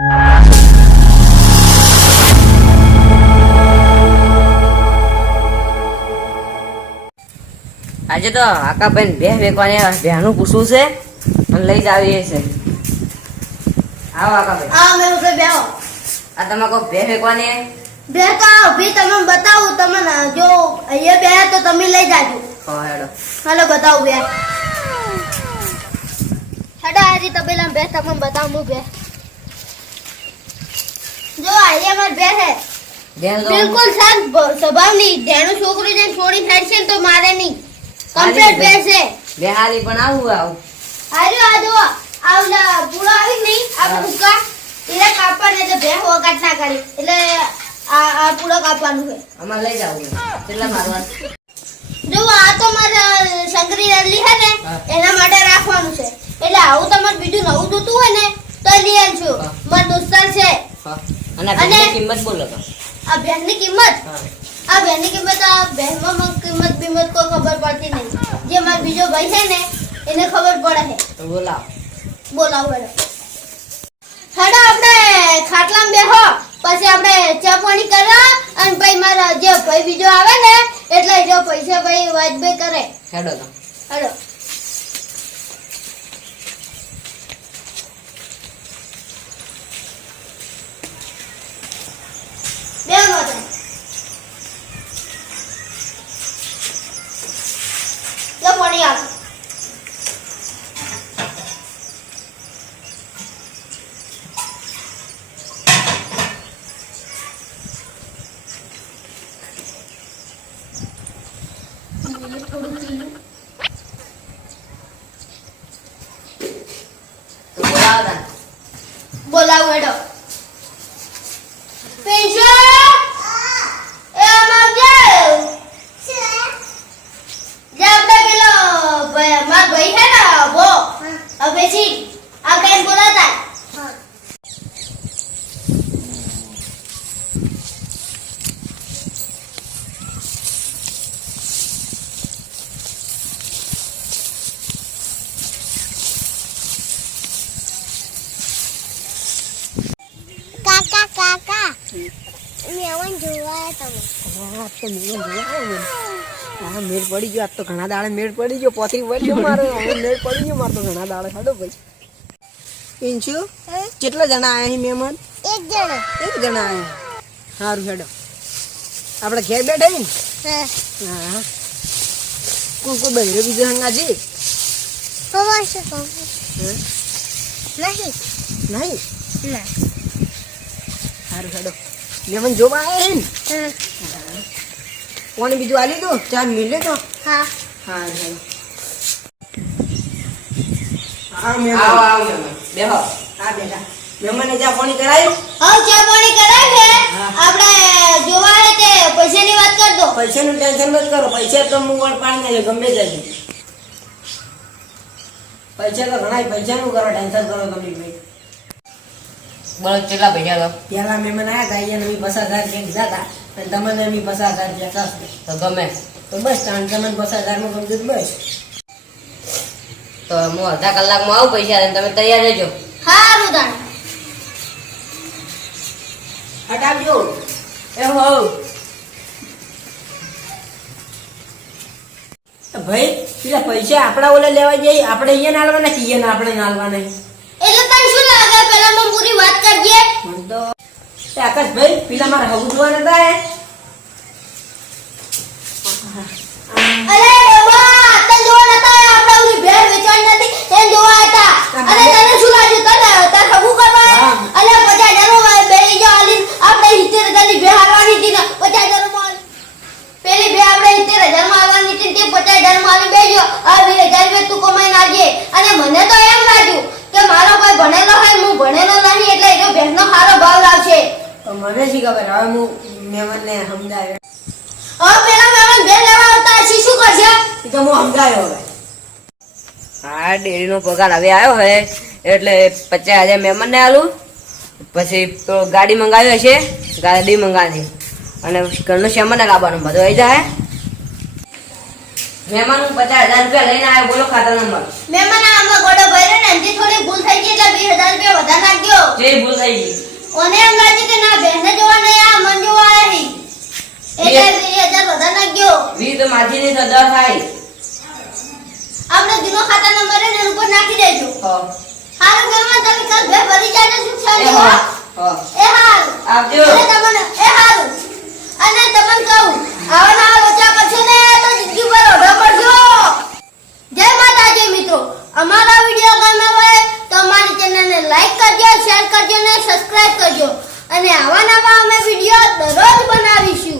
આજે તો આકાભાઈ બે વેકવાની બેનું પૂછવું છે અને લઈ જ આવીએ છે. આવો આકાભાઈ. આ મેં ઉભે બેહો. આ તમે કોઈ બે વેકવાની બે તો અભી તમે બતાવું તમને જો અહીંયા બે તો તમે લઈ જાજો. હા હેડો. હાલો બતાવું બે. હેડો આજી તબેલા બે તમને બતાવું હું બે. જો અહીંયા માર બે હે. બિલકુલ શાંત સ્વભાવની જેનું છોકરી ને છોડી ફેડશે ને તો મારે નહીં. કમ્પ્લીટ બે છે. બે હાલી પણ આવું આજો આવલા પૂરો આવી નહીં આ ભૂકા એટલે કાપવાને એટલે બે વગાટ ના કરી એટલે આ પૂરો કાપવાનું છે. અમાર લઈ જાવું કેટલા મારવાનું? જો આ તો મારા શંકરી રડલી છે ને એના માટે રાખવાનું છે એટલે આવું તમારે બીજું નવું જોતું હોય ને તો લઈ આવજો. માર દોસ્તાર છે. અને બેની કિંમત બોલો તો. આ બેનની કિંમત આ બેનની કિંમત આ બેનમાં કિંમત બીમત કોઈ ખબર પડતી નહીં. જે મારો બીજો ભાઈ છે ને એને ખબર પડે છે. તો બોલાવો હેડો આપણે ખાટલામાં બેહો પછી આપણે ચા પાણી કરવા અને પછી મારા જે ભાઈ બીજો આવે ને એટલે જો પૈસા ભાઈ વાજબે કરે. હેડો તો. હેડો બે મોટે જો પાણી આપ. બોલાવો હેડો. પેન્શન એ અમાર જે આપણે પેલો માર ભાઈ હે ને વો અભેજી આપણે એમ બોલાતા. કાકા મેવન જોવા તમે. હા મેળ પડી ગયો. આજ તો ઘણા દાડે મેળ પડી ગયો. પોતરી પડી ગયો મારો. હવે મેળ પડી ગયો મારો તો ઘણા દાડે. હેડો ભાઈ. ઇન્ચુ કેટલા જણા આયા અહીં મહેમાન? એક જણા આયા. સારું હેડો. આપણે ઘેર બેઠા ને. હા કોઈ બહેરો બીજો હંગાજી નહીં. સારું હેડો. મહેમાન જોવા આયા ને. કોને બીજું આલી દો ચાર મિલે તો. હા હેડો. આવો બેહો. હા બેટા. મહેમાને ચા પાણી કરાયું? હા ચા પાણી કરાય છે. આપણે જોવા આવે તે પૈસાની વાત કર દો. પૈસાનું ટેન્શન મત કરો. પૈસા તો હું વળ પાણી નાખે ગમે જાય. પૈસા તો ઘણા પૈસાનું કરો. ટેન્શન કરો તમે ભાઈ. બોલો કેટલા પૈસા તો? પેલા મહેમાન આવ્યા હતા અહીંયા અમે 50,000 કીધા હતા અને તમને અમે 50,000 કહેતા તો ગમે તો બસ તમને 50,000 માં ગમતું બસ. તો હું અડધા કલાકમાં આવું પૈસા તમે તૈયાર રહેજો. સારું દાણ હટાવજો. એ હો ભાઈ પેલા પૈસા આપણા ઓલે લેવા જઈએ. આપણે અહીંયા નાલવાના છીએ ને આપણે નાલવાના. એટલે તને શું લાગે પહેલા મને પૂરી વાત કરજે. મને તો આકાશભાઈ પેલા મારા હગું જોવા નતા. અરે બાબા તને જોવા નતા આપણે ઓલી ભેળ વેચવાની નથી તેને જોવા હતા. અરે તને શું લાગ્યું તાર હગું કરવા અલે 50,000 માં બેરી જો આલી આપણે 70,000 ની ભેળ આવવાની હતી ને 50,000 માં પેલી ભેળ આપણે 70,000 માં આવવાની હતી તે 50,000 માં આલી બેજો આ 20,000 તું કમાઈને આવજે. અને મને તો એમ લાગ્યું કે મારો ભાઈ ભણેલો હોય હું ભણેલો નહીં એટલે એનો ભેળનો સારો ભાવ લાવશે. તો મને શી ખબર. હવે હું મહેમાનને સમજાવ્યો. હવે પેલા મહેમાન ભેળ લેવા આવતા હશે શું કરશે? તો હું સમજાયો. હવે હા ડેરીનો પગાર હવે આવ્યો હે એટલે 50,000 મહેમાનને આલું. પછી તો ગાડી મંગાવી હશે. ગાડી મંગાવી અને ઘરનો સામાન લાવવાનો બધો આવી જાય. મહેમાન 50,000 રૂપિયા લઈને આવ્યો, બોલો ખાતા નંબર. મહેમાન આમાં ગોડો ભર્યો ને એનથી થોડી ભૂલ થઈ ગઈ એટલે 20,000 રૂપિયા વધારે નાખ્યો. જે ભૂલ થઈ ગઈ. ઓને એમ લાગ્યું કે ના બહેને જોવા નહીં આ મન જોવા આવી એટલે 20,000 વધારે નાખ્યો. 20 તો માથી ની 10 થાય. આપણે જૂનો ખાતા નંબર એને ઉપર નાખી દેજો. હા. હારું મહેમાન તમે કાલ બે ભરી જાજો સુખ શાંતિ એ હો. હા. હા. એ હારું. આવજો. અને તમને એ હારું. અને તમને કહું આવા નવા બચ્ચા કરશો ને તો જિંદગી પર ઓઢો પડશો. જય માતાજી મિત્રો, અમારા વિડિયો ગમે હોય તો અમારી ચેનલને લાઈક કરજો, શેર કરજો ને સબસ્ક્રાઇબ કરજો. અને આવા નવા અમે વિડિયો દરરોજ બનાવીશું.